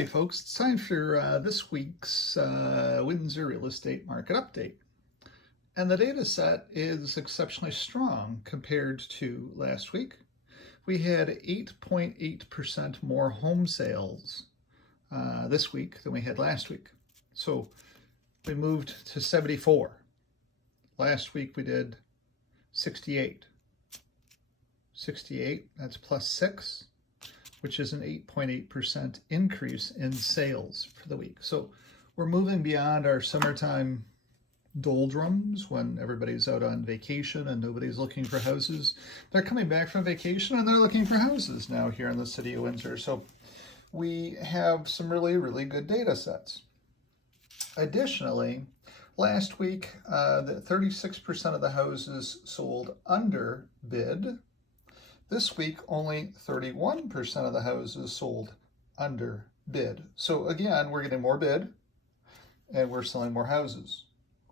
Hi folks, it's time for this week's Windsor real estate market update. And the data set is exceptionally strong compared to last week. We had 8.8% more home sales this week than we had last week. So we moved to 74. Last week we did 68. 68, that's plus 6. Which is an 8.8% increase in sales for the week. So we're moving beyond our summertime doldrums when everybody's out on vacation and nobody's looking for houses. They're coming back from vacation and they're looking for houses now here in the city of Windsor. So we have some really good data sets. Additionally, last week, 36% of the houses sold under bid. This week, only 31% of the houses sold under bid. So again, we're getting more bid and we're selling more houses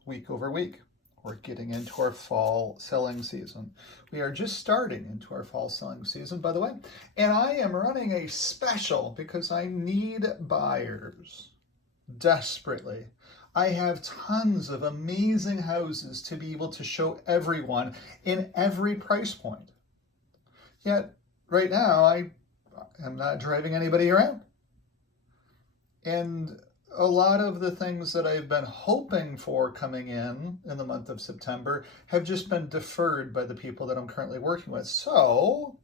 week over week. We're getting into our fall selling season. We are just starting into our fall selling season, by the way. And I am running a special because I need buyers desperately. I have tons of amazing houses to be able to show everyone in every price point. Yet, right now, I am not driving anybody around. And a lot of the things that I've been hoping for coming in the month of September have just been deferred by the people that I'm currently working with. So,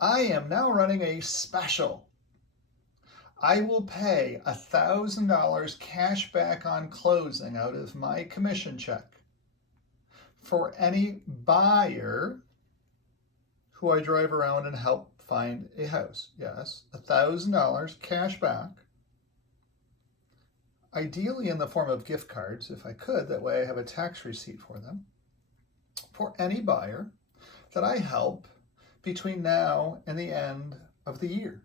I am now running a special. I will pay $1,000 cash back on closing out of my commission check for any buyer who I drive around and help find a house. Yes, $1,000 cash back. Ideally in the form of gift cards, if I could. That way I have a tax receipt for them. For any buyer that I help between now and the end of the year.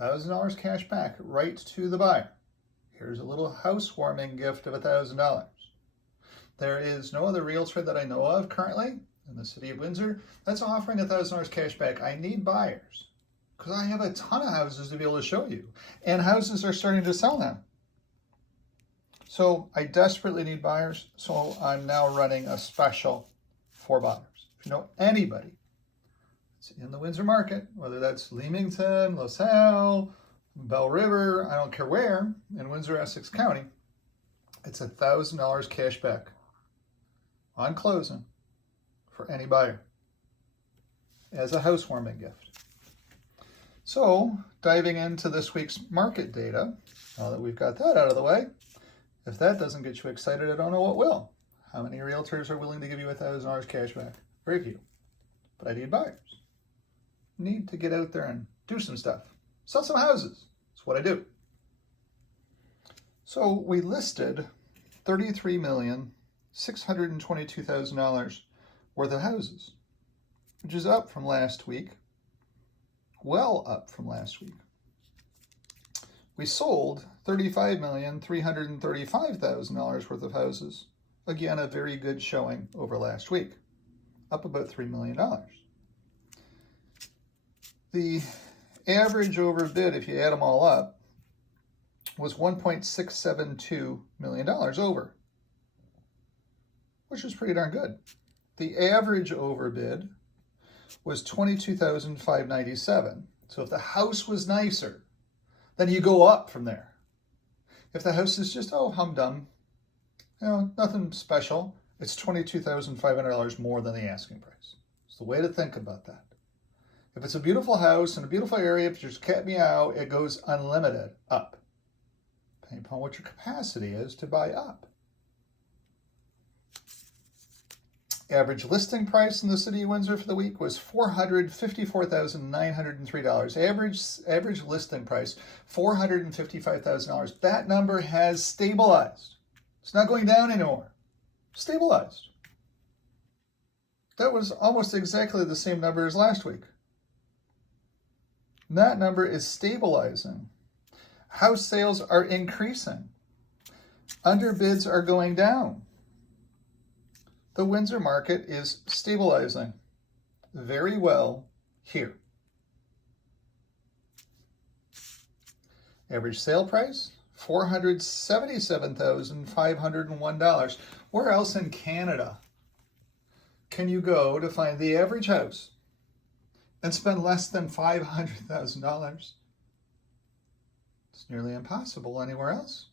$1,000 cash back right to the buyer. Here's a little housewarming gift of $1,000. There is no other realtor that I know of currently in the city of Windsor that's offering $1,000 cash back. I need buyers because I have a ton of houses to be able to show you, and houses are starting to sell now. So I desperately need buyers, so I'm now running a special for buyers. If you know anybody that's in the Windsor market, whether that's Leamington, LaSalle, Bell River, I don't care where, in Windsor, Essex County, it's $1,000 cash back on closing for any buyer as a housewarming gift. So, diving into this week's market data, now that we've got that out of the way, if that doesn't get you excited, I don't know what will. How many realtors are willing to give you $1,000 cash back? Very few. But I need buyers. Need to get out there and do some stuff. Sell some houses. That's what I do. So we listed $33,622,000 worth of houses, which is up from last week, well up from last week. We sold $35,335,000 worth of houses, again a very good showing over last week, up about $3 million. The average overbid, if you add them all up, was $1.672 million over, which is pretty darn good. The average overbid was $22,597. So if the house was nicer, then you go up from there. If the house is just, humdum, nothing special, it's $22,500 more than the asking price. It's the way to think about that. If it's a beautiful house in a beautiful area, if you just cat me out, it goes unlimited up, depending upon what your capacity is to buy up. Average listing price in the city of Windsor for the week was $454,903. Average listing price, $455,000. That number has stabilized. It's not going down anymore. Stabilized. That was almost exactly the same number as last week. That number is stabilizing. House sales are increasing. Underbids are going down. The Windsor market is stabilizing very well here. Average sale price, $477,501. Where else in Canada can you go to find the average house and spend less than $500,000? It's nearly impossible anywhere else.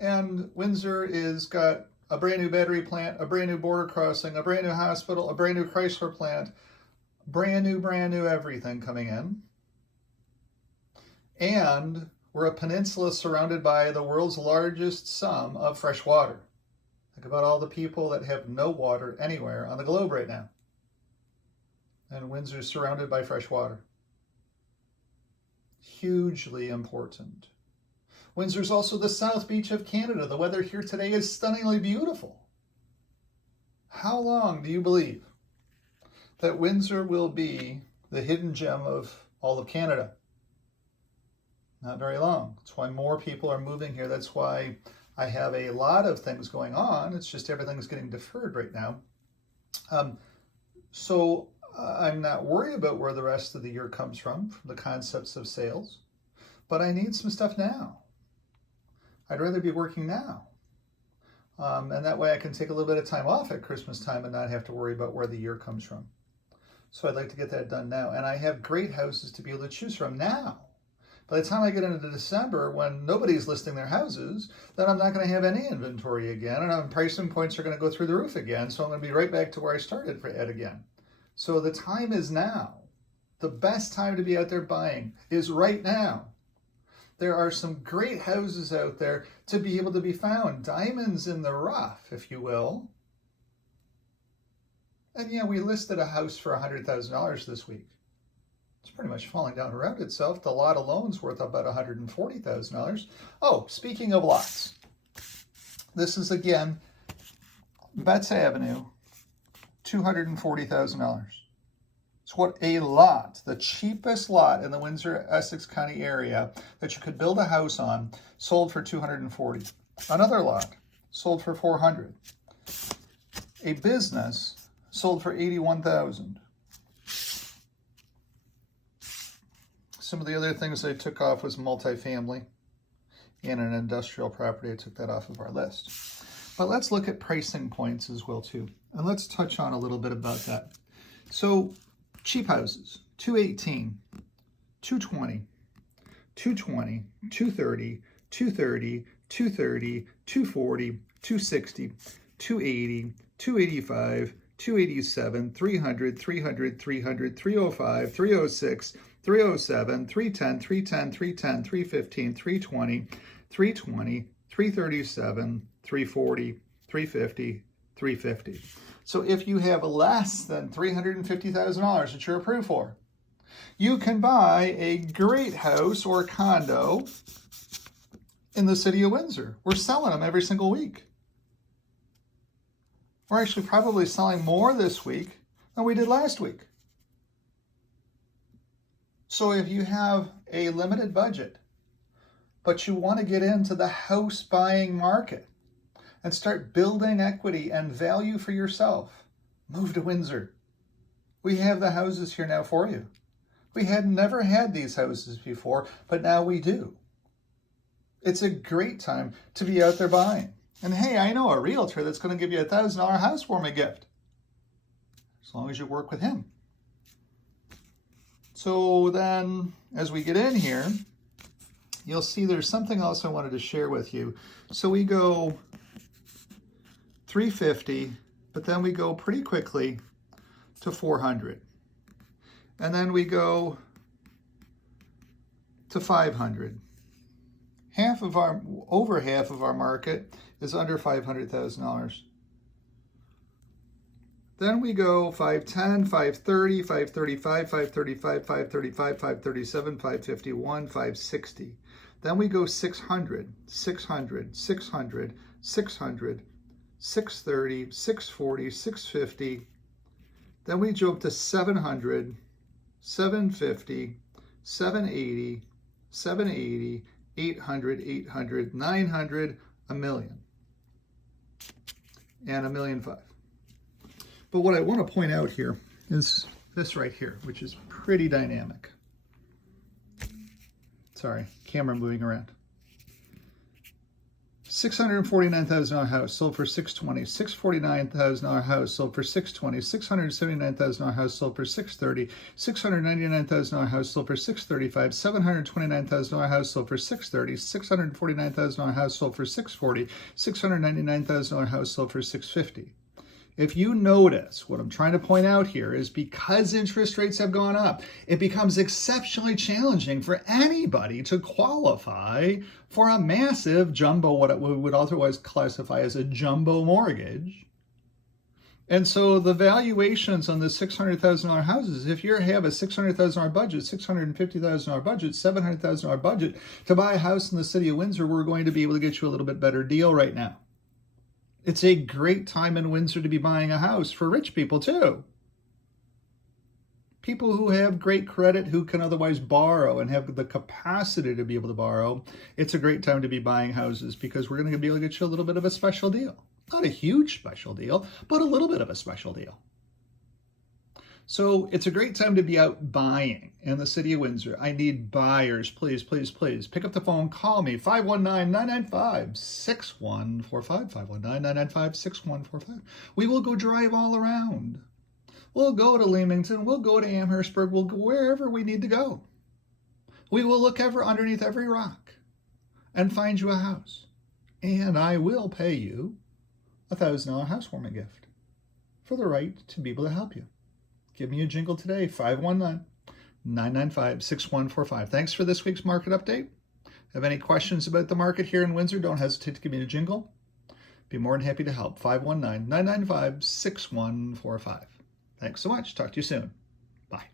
And Windsor is got a brand new battery plant, a brand new border crossing, a brand new hospital, a brand new Chrysler plant, brand new everything coming in. And we're a peninsula surrounded by the world's largest sum of fresh water. Think about all the people that have no water anywhere on the globe right now. And Windsor's surrounded by fresh water. Hugely important. Windsor's also the South Beach of Canada. The weather here today is stunningly beautiful. How long do you believe that Windsor will be the hidden gem of all of Canada? Not very long. That's why more people are moving here. That's why I have a lot of things going on. It's just everything's getting deferred right now. So I'm not worried about where the rest of the year comes from the concepts of sales, but I need some stuff now. I'd rather be working now. And that way I can take a little bit of time off at Christmas time and not have to worry about where the year comes from. So I'd like to get that done now. And I have great houses to be able to choose from now. By the time I get into December, when nobody's listing their houses, then I'm not going to have any inventory again, and pricing points are going to go through the roof again, so I'm going to be right back to where I started at again. So the time is now. The best time to be out there buying is right now. There are some great houses out there to be able to be found, diamonds in the rough, if you will. And yeah, we listed a house for $100,000 this week. It's pretty much falling down around itself. The lot alone's worth about $140,000. Oh, speaking of lots, this is again Betts Avenue, $240,000. It's what a lot, the cheapest lot in the Windsor, Essex County area that you could build a house on, sold for $240,000. Another lot sold for $400,000. A business sold for $81,000. Some of the other things I took off was multifamily and an industrial property. I took that off of our list. But let's look at pricing points as well too. And let's touch on a little bit about that. So cheap houses, 218, 220, 220, 230, 230, 230, 240, 260, 280, 285, 287, 300, 300, 300, 305, 306, 307, 310, 310, 310, 315, 320, 320, 337, 340, 350, 350. So if you have less than $350,000 that you're approved for, you can buy a great house or condo in the city of Windsor. We're selling them every single week. We're actually probably selling more this week than we did last week. So if you have a limited budget, but you want to get into the house buying market and start building equity and value for yourself, move to Windsor. We have the houses here now for you. We had never had these houses before, but now we do. It's a great time to be out there buying. And hey, I know a realtor that's going to give you a $1,000 housewarming gift, as long as you work with him. So then, as we get in here, you'll see there's something else I wanted to share with you. So we go 350, but then we go pretty quickly to 400. And then we go to 500. Over half of our market is under $500,000. Then we go 510, 530, 535, 535, 535, 537, 551, 560. Then we go 600, 600, 600, 600, 630, 640, 650. Then we jump to 700, 750, 780, 780, 800, 800, 900, $1 million, and $1.5 million. But what I want to point out here is this right here, which is pretty dynamic. It's Sorry, camera moving around. $649,000 house sold for $620. $649,000 house sold for $620. $679,000 house sold for $630. $699,000 house sold for $635. $729,000 house sold for $630. $649,000 house sold for $640. $699,000 house sold for $650. If you notice, what I'm trying to point out here is because interest rates have gone up, it becomes exceptionally challenging for anybody to qualify for a massive jumbo, what we would otherwise classify as a jumbo mortgage. And so the valuations on the $600,000 houses, if you have a $600,000 budget, $650,000 budget, $700,000 budget to buy a house in the city of Windsor, we're going to be able to get you a little bit better deal right now. It's a great time in Windsor to be buying a house for rich people too. People who have great credit, who can otherwise borrow and have the capacity to be able to borrow, it's a great time to be buying houses because we're going to be able to get you a little bit of a special deal. Not a huge special deal, but a little bit of a special deal. So it's a great time to be out buying in the city of Windsor. I need buyers. Please, please, please. Pick up the phone. Call me. 519-995-6145. 519-995-6145. We will go drive all around. We'll go to Leamington. We'll go to Amherstburg. We'll go wherever we need to go. We will look underneath every rock and find you a house. And I will pay you a $1,000 housewarming gift for the right to be able to help you. Give me a jingle today, 519-995-6145. Thanks for this week's market update. Have any questions about the market here in Windsor? Don't hesitate to give me a jingle. Be more than happy to help. 519-995-6145. Thanks so much. Talk to you soon. Bye.